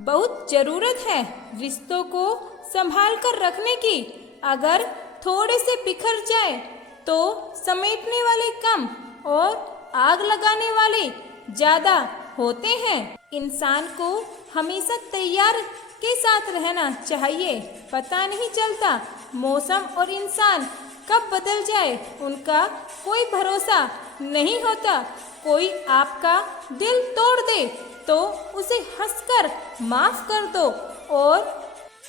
बहुत जरूरत है रिश्तों को संभाल कर रखने की। अगर थोड़े से बिखर जाए तो समेटने वाले कम और आग लगाने वाले ज़्यादा होते हैं। इंसान को हमेशा तैयार के साथ रहना चाहिए। पता नहीं चलता मौसम और इंसान कब बदल जाए, उनका कोई भरोसा नहीं होता। कोई आपका दिल तोड़ दे तो उसे हंसकर माफ कर दो और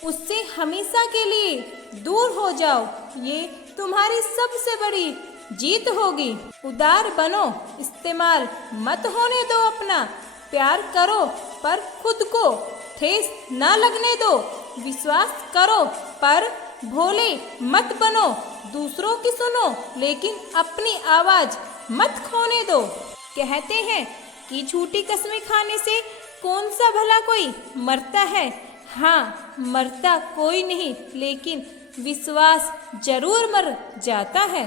उससे हमेशा के लिए दूर हो जाओ। ये तुम्हारी सबसे बड़ी जीत होगी। उदार बनो, इस्तेमाल मत होने दो अपना। प्यार करो पर खुद को ठेस ना लगने दो। विश्वास करो पर भोले मत बनो। दूसरों की सुनो लेकिन अपनी आवाज मत खोने दो। कहते हैं कि झूठी कसमें खाने से कौन सा भला कोई मरता है। हाँ, मरता कोई नहीं, लेकिन विश्वास जरूर मर जाता है।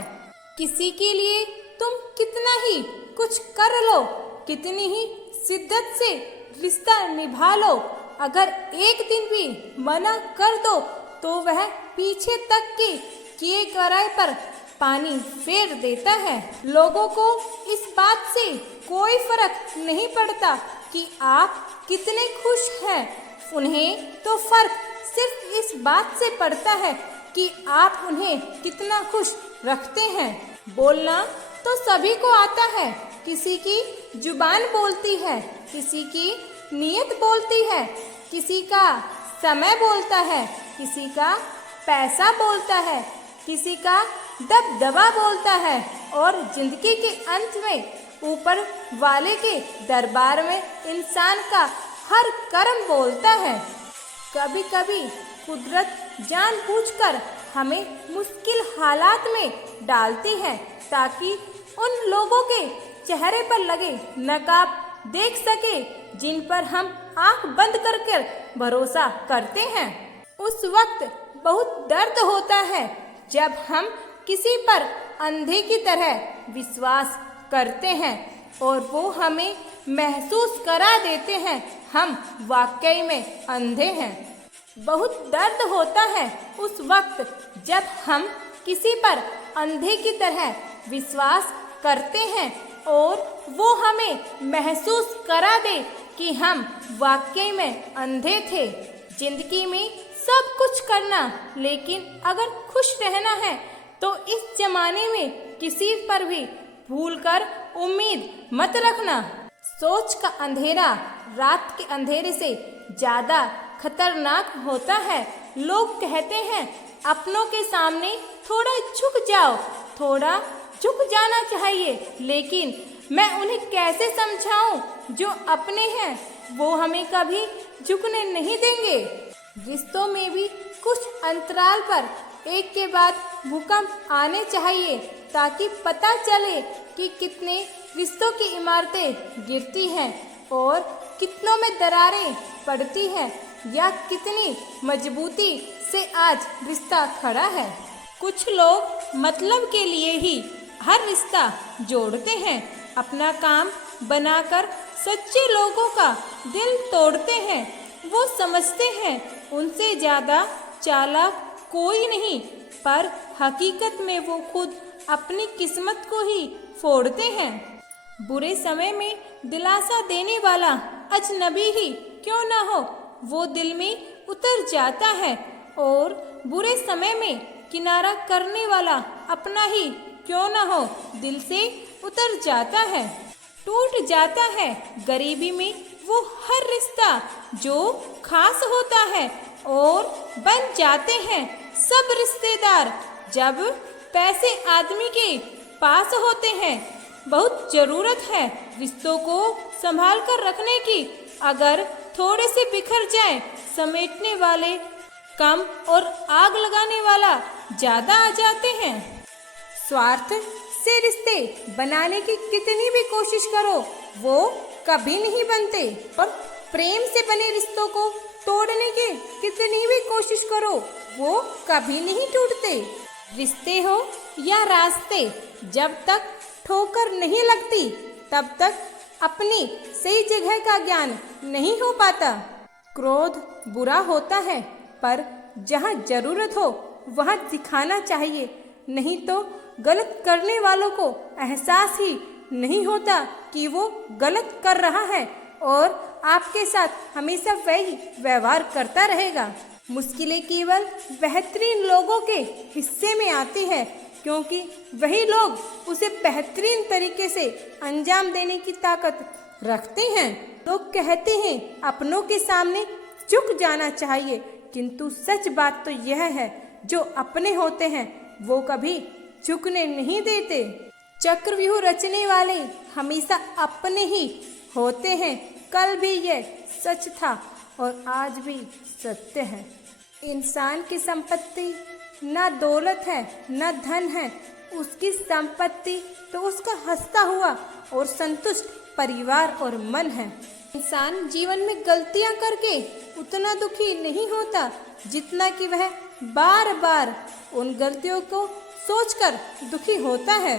किसी के लिए तुम कितना ही कुछ कर लो, कितनी ही शिद्दत से रिश्ता निभा लो, अगर एक दिन भी मना कर दो तो वह पीछे तक के किए कराए पर पानी फेर देता है। लोगों को इस बात से कोई फर्क नहीं पड़ता कि आप कितने खुश हैं। उन्हें तो फर्क सिर्फ इस बात से पड़ता है कि आप उन्हें कितना खुश रखते हैं। बोलना तो सभी को आता है। किसी की जुबान बोलती है, किसी की नीयत बोलती है, किसी का समय बोलता है, किसी का पैसा बोलता है, किसी का दबदबा बोलता है और जिंदगी के अंत में ऊपर वाले के दरबार में इंसान का हर कर्म बोलता है। कभी कभी कुदरत जानबूझकर हमें मुश्किल हालात में डालती है ताकि उन लोगों के चेहरे पर लगे नकाब देख सके जिन पर हम आंख बंद करके भरोसा करते हैं। उस वक्त बहुत दर्द होता है जब हम किसी पर अंधे की तरह विश्वास करते हैं और वो हमें महसूस करा देते हैं हम वाकई में अंधे हैं। बहुत दर्द होता है उस वक्त जब हम किसी पर अंधे की तरह विश्वास करते हैं और वो हमें महसूस करा दे कि हम वाकई में अंधे थे। जिंदगी में सब कुछ करना, लेकिन अगर खुश रहना है तो इस जमाने में किसी पर भी भूलकर उम्मीद मत रखना। सोच का अंधेरा रात के अंधेरे से ज्यादा खतरनाक होता है। लोग कहते हैं अपनों के सामने थोड़ा झुक जाओ, थोड़ा झुक जाना चाहिए, लेकिन मैं उन्हें कैसे समझाऊं जो अपने हैं वो हमें कभी झुकने नहीं देंगे। रिश्तों में भी कुछ अंतराल पर एक के बाद भूकंप आने चाहिए ताकि पता चले कि कितने रिश्तों की इमारतें गिरती हैं और कितनों में दरारें पड़ती हैं या कितनी मजबूती से आज रिश्ता खड़ा है। कुछ लोग मतलब के लिए ही हर रिश्ता जोड़ते हैं, अपना काम बनाकर सच्चे लोगों का दिल तोड़ते हैं। वो समझते हैं उनसे ज़्यादा चालाक कोई नहीं, पर हकीकत में वो खुद अपनी किस्मत को ही फोड़ते हैं। बुरे समय में दिलासा देने वाला अजनबी ही क्यों ना हो, वो दिल में उतर जाता है और बुरे समय में किनारा करने वाला अपना ही क्यों ना हो, दिल से उतर जाता है। टूट जाता है गरीबी में वो हर रिश्ता जो खास होता है और बन जाते हैं सब रिश्तेदार जब पैसे आदमी के पास होते हैं। बहुत ज़रूरत है रिश्तों को संभाल कर रखने की। अगर थोड़े से बिखर जाए समेटने वाले कम और आग लगाने वाला ज़्यादा आ जाते हैं। स्वार्थ से रिश्ते बनाने की कितनी भी कोशिश करो वो कभी नहीं बनते, और प्रेम से बने रिश्तों को तोड़ने की कितनी भी कोशिश करो वो कभी नहीं टूटते। रिश्ते हो या रास्ते, जब तक ठोकर नहीं लगती तब तक अपनी सही जगह का ज्ञान नहीं हो पाता। क्रोध बुरा होता है, पर जहाँ जरूरत हो वहाँ दिखाना चाहिए, नहीं तो गलत करने वालों को एहसास ही नहीं होता कि वो गलत कर रहा है और आपके साथ हमेशा वही व्यवहार करता रहेगा। मुश्किलें केवल बेहतरीन लोगों के हिस्से में आती है, क्योंकि वही लोग उसे बेहतरीन तरीके से अंजाम देने की ताकत रखते हैं। लोग कहते हैं अपनों के सामने झुक जाना चाहिए, किंतु सच बात तो यह है जो अपने होते हैं वो कभी झुकने नहीं देते। चक्रव्यूह रचने वाले हमेशा अपने ही होते हैं। कल भी यह सच था और आज भी सत्य है। इंसान की संपत्ति न दौलत है न धन है, उसकी संपत्ति तो उसका हंसता हुआ और संतुष्ट परिवार और मन है। इंसान जीवन में गलतियां करके उतना दुखी नहीं होता जितना कि वह बार बार उन गलतियों को सोचकर दुखी होता है।